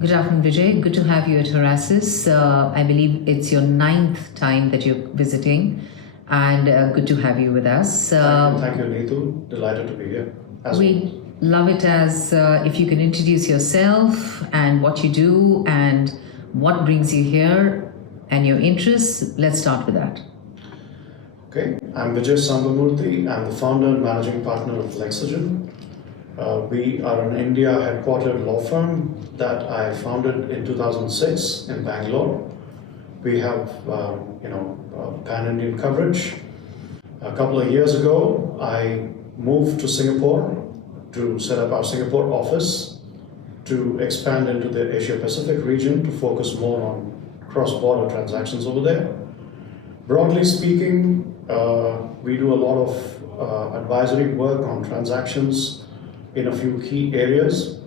Good afternoon, Vijay. Good to have you at Horasis. I believe it's your ninth time that you're visiting, and good to have you with us. Thank you, Neetu. Delighted to be here. We love it as if you can introduce yourself and what you do and what brings you here and your interests. Let's start with that. Okay, I'm Vijay Sambamurthi. I'm the founder and managing partner of Lexygen. We are an India headquartered law firm that I founded in 2006 in Bangalore. We have, pan-Indian coverage. A couple of years ago, I moved to Singapore to set up our Singapore office to expand into the Asia-Pacific region to focus more on cross-border transactions over there. Broadly speaking, we do a lot of advisory work on transactions in a few key areas.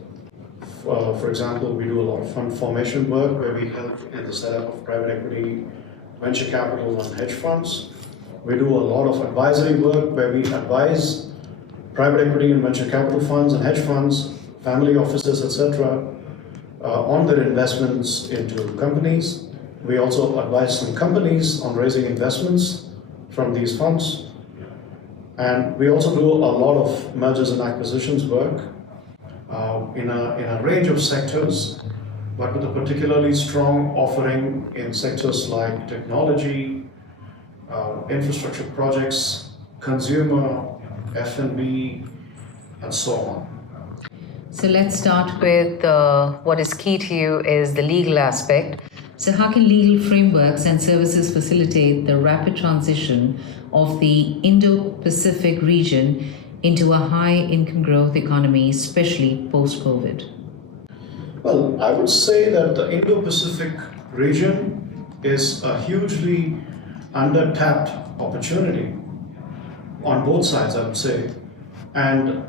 For example, we do a lot of fund formation work where we help in the setup of private equity, venture capital, and hedge funds. We do a lot of advisory work where we advise private equity and venture capital funds and hedge funds, family offices, etc., on their investments into companies. We also advise some companies on raising investments from these funds. And we also do a lot of mergers and acquisitions work in a range of sectors, but with a particularly strong offering in sectors like technology, infrastructure projects, consumer, F&B, and so on. So let's start with what is key to you is the legal aspect. So how can legal frameworks and services facilitate the rapid transition of the Indo-Pacific region into a high-income growth economy, especially post-COVID? Well, I would say that the Indo-Pacific region is a hugely under-tapped opportunity on both sides, I would say. And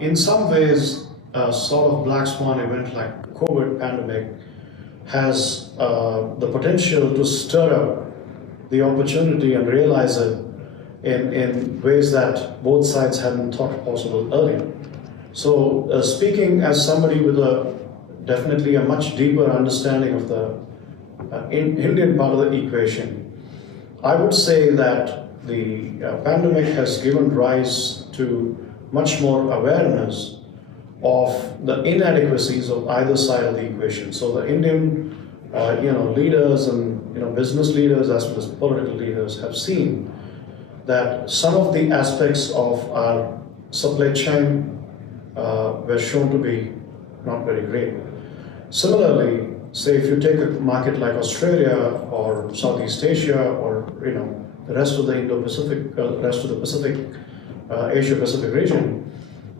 in some ways, a sort of black swan event like COVID pandemic has the potential to stir up the opportunity and realize it in ways that both sides hadn't thought possible earlier. So speaking as somebody with definitely a much deeper understanding of the Indian part of the equation, I would say that the pandemic has given rise to much more awareness of the inadequacies of either side of the equation. So the Indian, leaders and business leaders as well as political leaders have seen that some of the aspects of our supply chain were shown to be not very great. Similarly, say if you take a market like Australia or Southeast Asia or the rest of the Indo-Pacific, rest of the Pacific, Asia-Pacific region,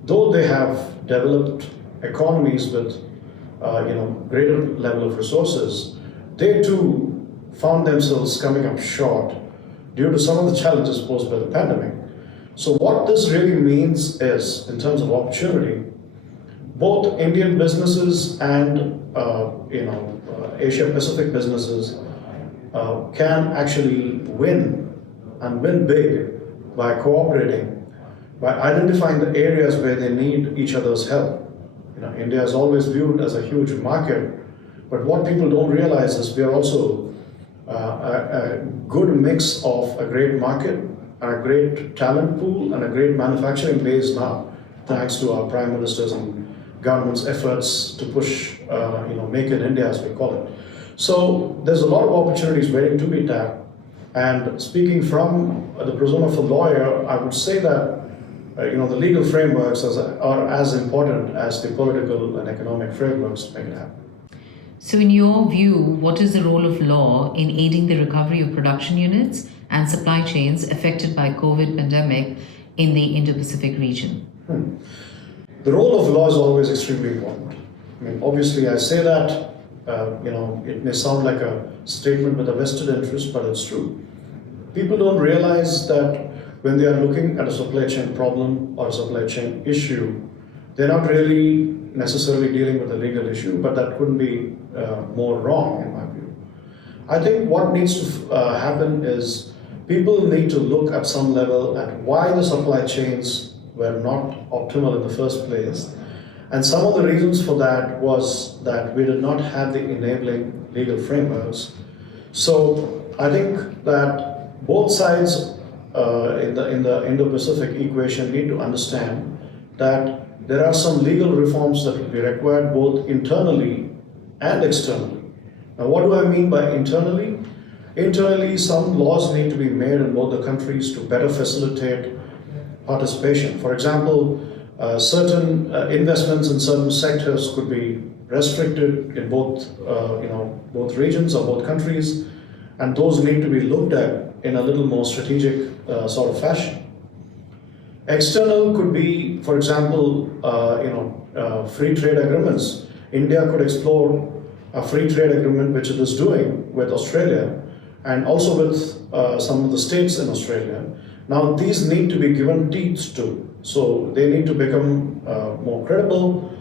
though they have developed economies with greater level of resources, they too found themselves coming up short due to some of the challenges posed by the pandemic. So what this really means is, in terms of opportunity, both Indian businesses and Asia-Pacific businesses can actually win and win big by cooperating, by identifying the areas where they need each other's help. India is always viewed as a huge market, but what people don't realize is we are also a good mix of a great market, and a great talent pool, and a great manufacturing base now, thanks to our Prime Minister's and government's efforts to push, Make in India, as we call it. So there's a lot of opportunities waiting to be tapped. And speaking from the prism of a lawyer, I would say that the legal frameworks are as important as the political and economic frameworks to make it happen. So in your view, what is the role of law in aiding the recovery of production units and supply chains affected by COVID pandemic in the Indo-Pacific region? The role of law is always extremely important. Obviously I say that, it may sound like a statement with a vested interest, but it's true. People don't realize that when they are looking at a supply chain problem or a supply chain issue, they're not really necessarily dealing with a legal issue, but that couldn't be more wrong in my view. I think what needs to happen is people need to look at some level at why the supply chains were not optimal in the first place, And some of the reasons for that was that we did not have the enabling legal frameworks. So I think that both sides in the Indo-Pacific equation need to understand that there are some legal reforms that will be required both internally and externally. Now, what do I mean by internally? Internally, some laws need to be made in both the countries to better facilitate participation. For example, certain investments in certain sectors could be restricted in both, both regions or both countries, and those need to be looked at in a little more strategic sort of fashion. External could be, for example, free trade agreements. India could explore a free trade agreement, which it is doing with Australia, and also with some of the states in Australia. Now, these need to be given teeth to, so they need to become more credible.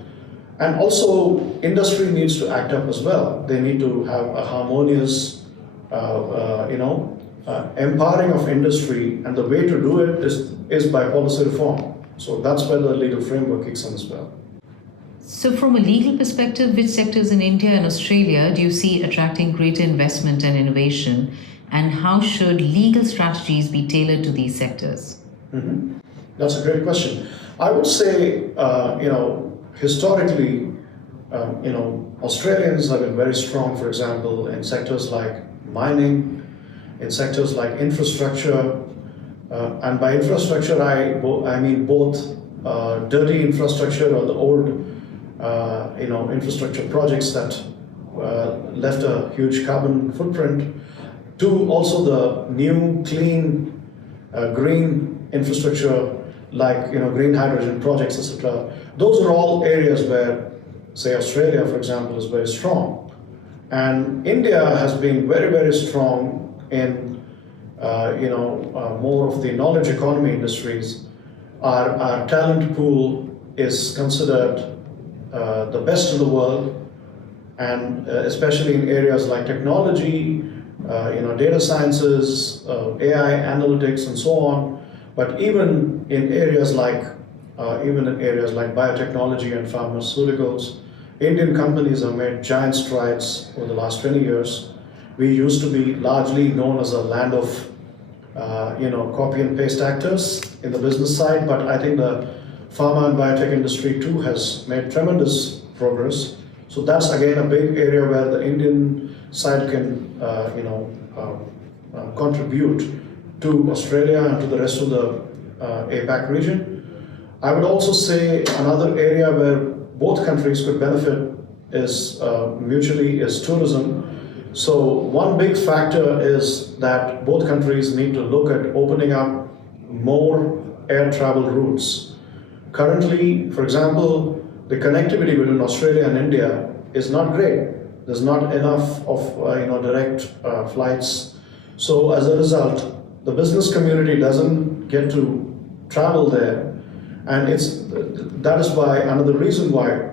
And also, industry needs to act up as well. They need to have a harmonious, empowering of industry, and the way to do it is by policy reform. So that's where the legal framework kicks in as well. So, from a legal perspective, which sectors in India and Australia do you see attracting greater investment and innovation, and how should legal strategies be tailored to these sectors? Mm-hmm. That's a great question. I would say, historically, Australians have been very strong, for example, in sectors like mining, in sectors like infrastructure, and by infrastructure I mean both dirty infrastructure or the old infrastructure projects that left a huge carbon footprint, to also the new clean green infrastructure like green hydrogen projects, etc. Those are all areas where, say, Australia, for example, is very strong, and India has been very, very strong in more of the knowledge economy industries. Our talent pool is considered the best in the world, and especially in areas like technology, data sciences, AI analytics, and so on. But even in areas like biotechnology and pharmaceuticals, Indian companies have made giant strides over the last 20 years. We used to be largely known as a land of copy and paste actors in the business side, but I think the pharma and biotech industry too has made tremendous progress. So that's again a big area where the Indian side can contribute to Australia and to the rest of the APAC region. I would also say another area where both countries could benefit is mutually is tourism. So one big factor is that both countries need to look at opening up more air travel routes. Currently, for example, the connectivity between Australia and India is not great. There's not enough of direct flights. So as a result, the business community doesn't get to travel there, and that is why another reason why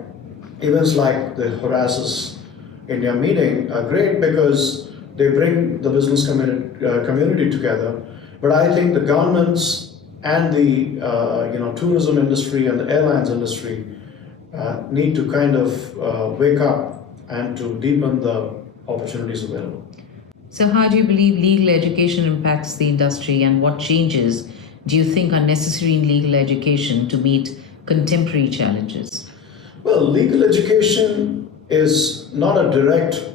events like the Horasis India meeting are great, because they bring the business community together. But I think the governments and the tourism industry and the airlines industry need to kind of wake up and to deepen the opportunities available. So, how do you believe legal education impacts the industry, and what changes do you think are necessary in legal education to meet contemporary challenges? Well, legal education is not a direct,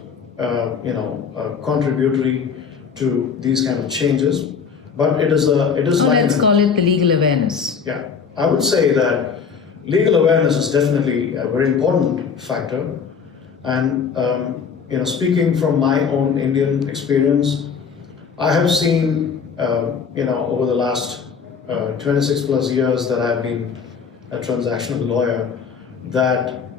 contributory to these kind of changes, but it is let's call it the legal awareness. Yeah, I would say that legal awareness is definitely a very important factor, and speaking from my own Indian experience, I have seen over the last 26 plus years that I've been a transactional lawyer, that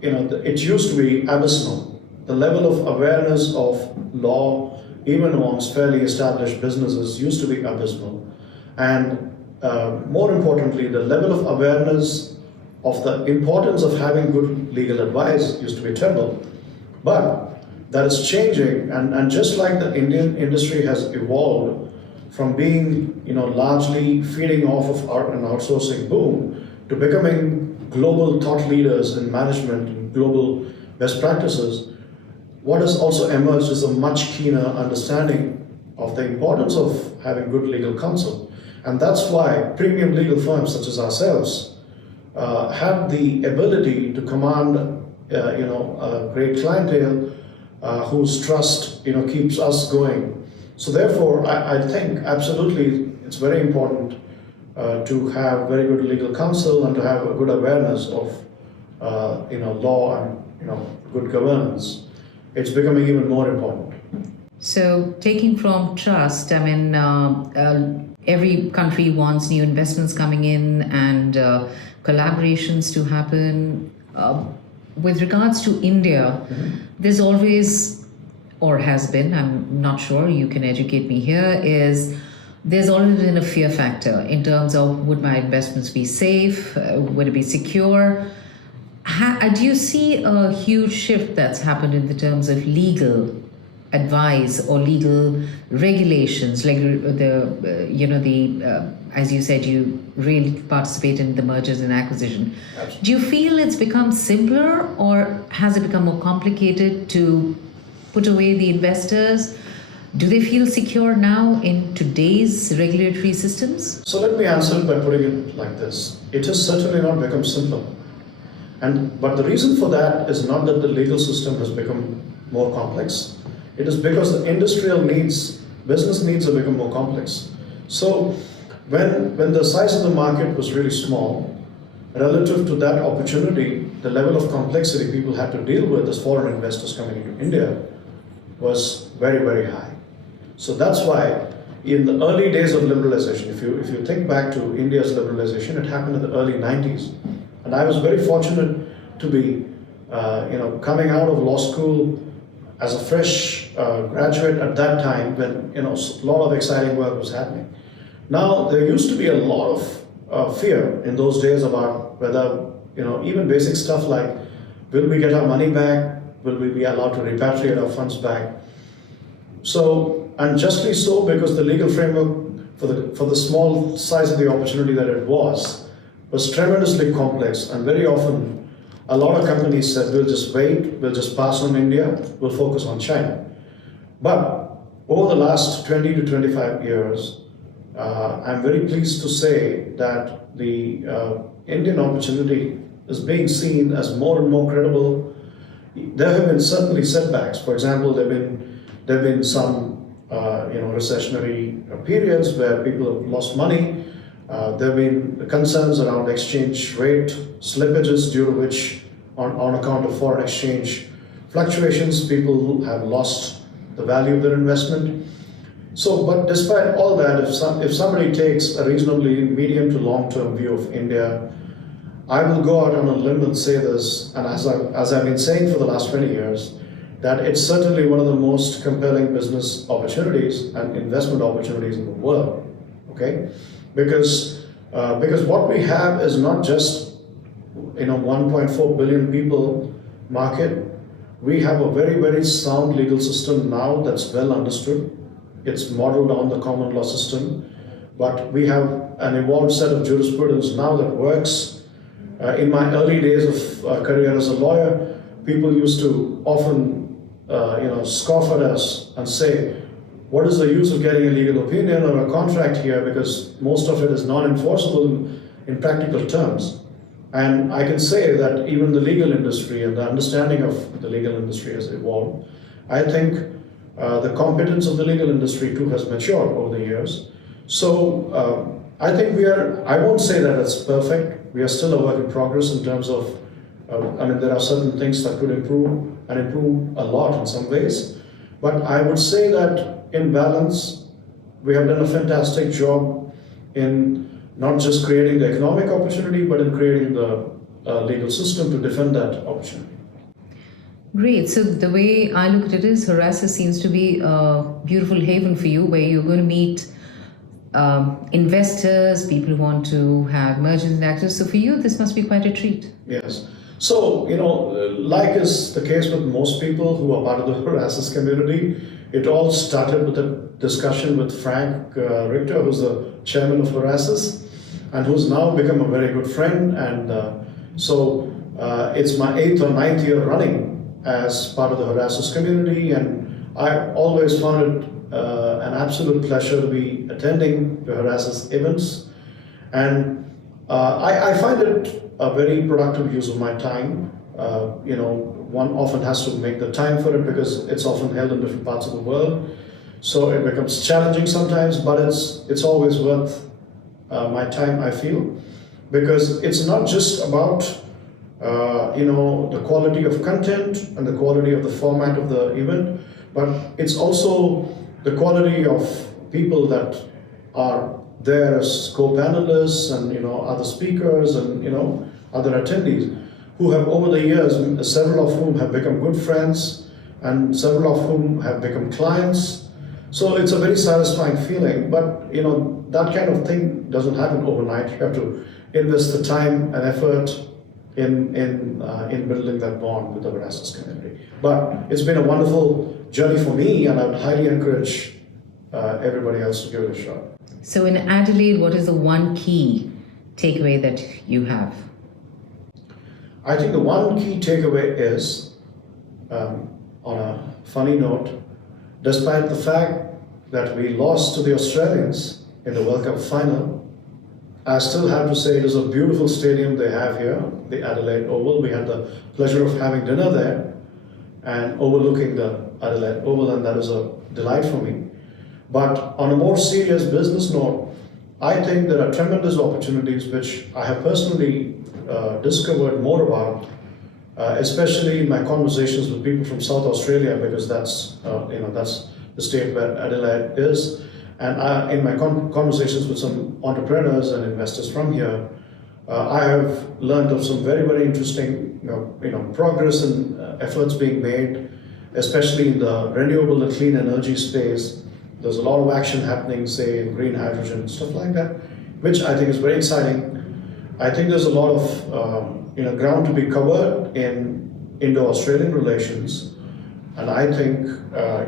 it used to be abysmal. The level of awareness of law, even amongst fairly established businesses, used to be abysmal. And more importantly, the level of awareness of the importance of having good legal advice used to be terrible. But that is changing, and just like the Indian industry has evolved from being largely feeding off of an outsourcing boom to becoming global thought leaders in management and global best practices, what has also emerged is a much keener understanding of the importance of having good legal counsel. And that's why premium legal firms such as ourselves have the ability to command a great clientele whose trust keeps us going. So therefore, I think absolutely it's very important to have very good legal counsel and to have a good awareness of law and good governance. It's becoming even more important. So, taking from trust, I mean, every country wants new investments coming in and collaborations to happen. With regards to India, there's always, or has been, I'm not sure, you can educate me here, there's always been a fear factor in terms of would my investments be safe, would it be secure? Do you see a huge shift that's happened in the terms of legal advice or legal regulations, like as you said, you really participate in the mergers and acquisition. Absolutely. Do you feel it's become simpler, or has it become more complicated to put away the investors? Do they feel secure now in today's regulatory systems? So let me answer it by putting it like this. It has certainly not become simpler. But the reason for that is not that the legal system has become more complex. It is because the industrial needs, business needs have become more complex. So when the size of the market was really small, relative to that opportunity, the level of complexity people had to deal with as foreign investors coming into India was very, very high. So that's why in the early days of liberalization, if you think back to India's liberalization, it happened in the early 90s. And I was very fortunate to be coming out of law school as a fresh graduate at that time when a lot of exciting work was happening. Now there used to be a lot of fear in those days about whether even basic stuff like will we get our money back, will we be allowed to repatriate our funds back. So, and justly so, because the legal framework for the small size of the opportunity that it was tremendously complex, and very often a lot of companies said, we'll just wait, we'll just pass on India, we'll focus on China. But over the last 20 to 25 years, I'm very pleased to say that the Indian opportunity is being seen as more and more credible. There have been certainly setbacks. For example, there have been some recessionary periods where people have lost money. There have been concerns around exchange rate slippages due to which, on account of foreign exchange fluctuations, people have lost the value of their investment. So, but despite all that, if somebody takes a reasonably medium to long-term view of India, I will go out on a limb and say this, and as I've been saying for the last 20 years, that it's certainly one of the most compelling business opportunities and investment opportunities in the world. Okay. Because what we have is not just 1.4 billion people market. We have a very, very sound legal system now that's well understood. It's modeled on the common law system, but we have an evolved set of jurisprudence now that works. In my early days of career as a lawyer, people used to often scoff at us and say, what is the use of getting a legal opinion or a contract here, because most of it is non-enforceable in practical terms. And I can say that even the legal industry and the understanding of the legal industry has evolved. I think the competence of the legal industry too has matured over the years. So I think I won't say that it's perfect. We are still a work in progress in terms of, there are certain things that could improve and improve a lot in some ways. But I would say that in balance, we have done a fantastic job in not just creating the economic opportunity, but in creating the legal system to defend that opportunity. Great. So the way I look at it is Horasis seems to be a beautiful haven for you, where you're going to meet investors, people who want to have mergers and acquisitions. So for you, this must be quite a treat. Yes. So, like is the case with most people who are part of the Horasis community, it all started with a discussion with Frank Richter, who's the chairman of Horasis. and who's now become a very good friend. And so it's my 8th or 9th year running as part of the Horasis community, and I always found it an absolute pleasure to be attending the Horasis events. And I find it a very productive use of my time. One often has to make the time for it because it's often held in different parts of the world. So it becomes challenging sometimes, but it's always worth my time, I feel, because it's not just about the quality of content and the quality of the format of the event, but it's also the quality of people that are there as co-panelists and other speakers and other attendees who have over the years, several of whom have become good friends and several of whom have become clients. So it's a very satisfying feeling, but that kind of thing doesn't happen overnight. You have to invest the time and effort in building that bond with the Horasis community. But it's been a wonderful journey for me, and I would highly encourage everybody else to give it a shot. So in Adelaide, what is the one key takeaway that you have? I think the one key takeaway is, on a funny note, despite the fact that we lost to the Australians in the World Cup final, I still have to say it is a beautiful stadium they have here, the Adelaide Oval. We had the pleasure of having dinner there and overlooking the Adelaide Oval, and that is a delight for me. But on a more serious business note, I think there are tremendous opportunities which I have personally discovered more about, especially in my conversations with people from South Australia, because that's the state where Adelaide is, and in my conversations with some entrepreneurs and investors from here, I have learned of some very, very interesting progress and efforts being made, especially in the renewable and clean energy space. There's a lot of action happening, say, in green hydrogen and stuff like that, which I think is very exciting. I think there's a lot of ground to be covered in Indo-Australian relations, and I think I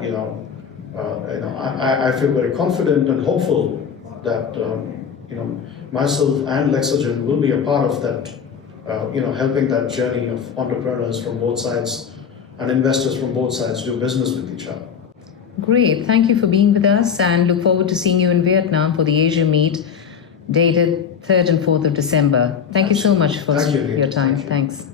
feel very confident and hopeful that myself and Lexygen will be a part of that, helping that journey of entrepreneurs from both sides and investors from both sides do business with each other. Great. Thank you for being with us, and look forward to seeing you in Vietnam for the Asia Meet dated 3rd and 4th of December. Thank you so much for your time. Thanks.